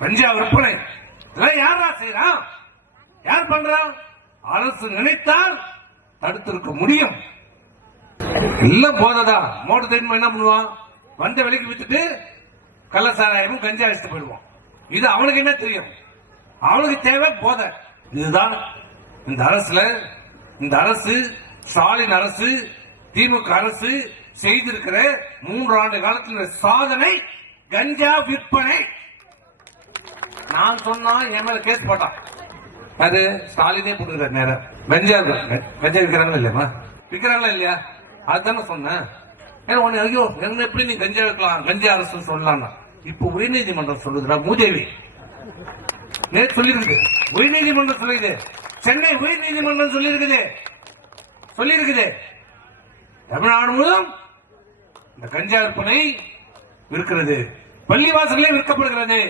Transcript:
கஞ்சா விற்பனை இதெல்லாம் யாரா செய்யறான்? யார் பண்றான்? அரசு நினைத்தால் தடுத்திருக்க முடியும். எல்லாம் போதா மோட்டர் தெரியுமா என்ன பண்ணுவான்? வந்த விலைக்கு வித்துட்டு கள்ளசாராயமும் கஞ்சா வச்சுட்டு போயிடுவான். இது அவனுக்கு என்ன தெரியும்? அவனுக்கு தேவை போத. இதுதான் இந்த அரசு ஸ்டாலின் அரசு திமுக அரசு செய்திருக்கிற 3 ஆண்டு காலத்தில் சாதனை கஞ்சா விற்பனை. நான் சொன்னா என் மேல கேஸ் போட்டான். அது ஸ்டாலினே கொடுக்குற நேரம் கஞ்சா விற்கிறாங்க இல்லையா? விற்கிறாங்களா இல்லையா? அதுதானே சொன்னேன். ஐயோ என்ன எப்படி நீ கஞ்சா இருக்கலாம், கஞ்சா அரசு சொல்லலாம். இப்ப உயர்நீதிமன்றம் சொல்லுதுடா மூதேவி. நேற்று சொல்லிருக்கு உயர்நீதிமன்றம் சொல்லுது, சென்னை உயர்நீதிமன்றம் சொல்லியிருக்குது தமிழ்நாடு முழுவதும் இந்த கஞ்சா விற்பனை இருக்கிறது, பள்ளிவாசலே விற்கப்படுகிறது.